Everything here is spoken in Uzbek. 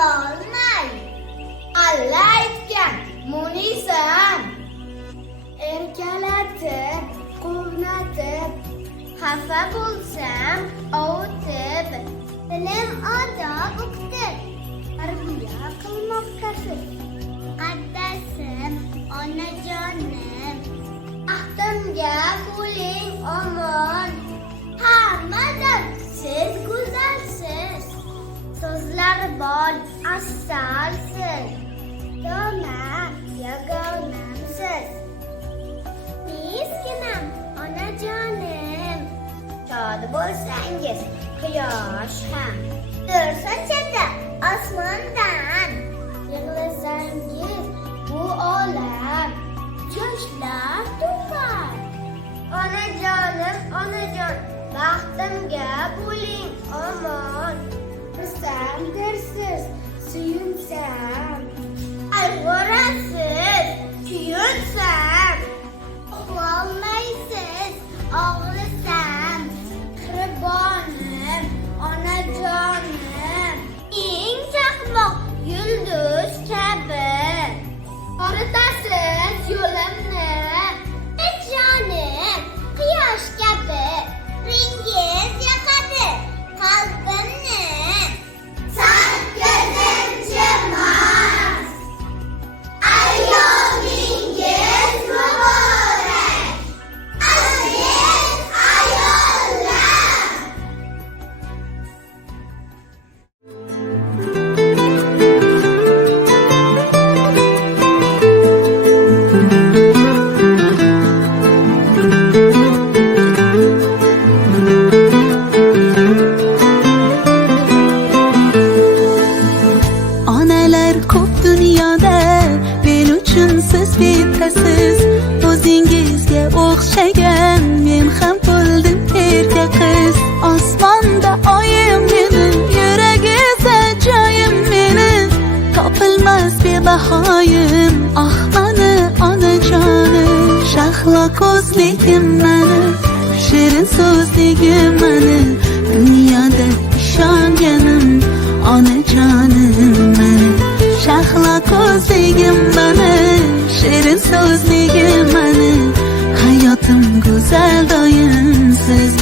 qilolmay alla aytgan munisan erkalatib quvnatib xafa bo'lsam ovutib bilim odob o'qitib tarbiya qilmoqdasiz muqaddasim onajonim ahdimga bo'ling omon hammadan siz go'zalsiz so'zlar bor afzalsiz dona yagonamsiz miskinam onajonim shod bo'lsangiz quyosh ham nur sochadi osmondan yig'lasangiz bu olam yoshlar to'kar onajonim onajon baxtimga bo'ling omon tursam dersiz suyunsam ayg'orasiz kuyunsam uxlolmaysiz og'risam mehribonim onajonim eng chaqmoq yulduz kabi yoritasiz yo'limni jonim quyosh kabi ringiz yoqadi qalbimni sakkizinchi mart ayyomingiz muborak aziz ayollar. Onalar ko'p dunyoda men uchun siz bitasiz o'zingizga o'xshagan men ham bo'ldim erka qiz osmonda oyim meni yuragingizda joyim meni topilmas bebahoyim ah mani onajonim shahlo ko'zligim mani shirin so'zligim mani dunyoda ishonganim onajonim mani shahlo ko'zligim mani shirin so'zligim mani hayotim go'zal doim siz